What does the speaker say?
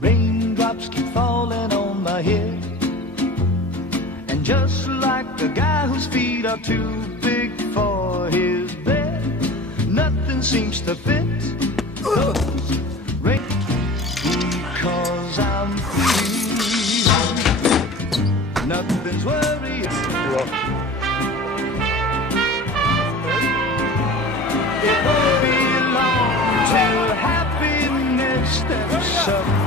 Raindrops keep falling on my head, and just like the guy whose feet are too big for his bed, nothing seems to fit. Rain, because I'm free. Nothing's worrying. It won't be long till happiness steps up.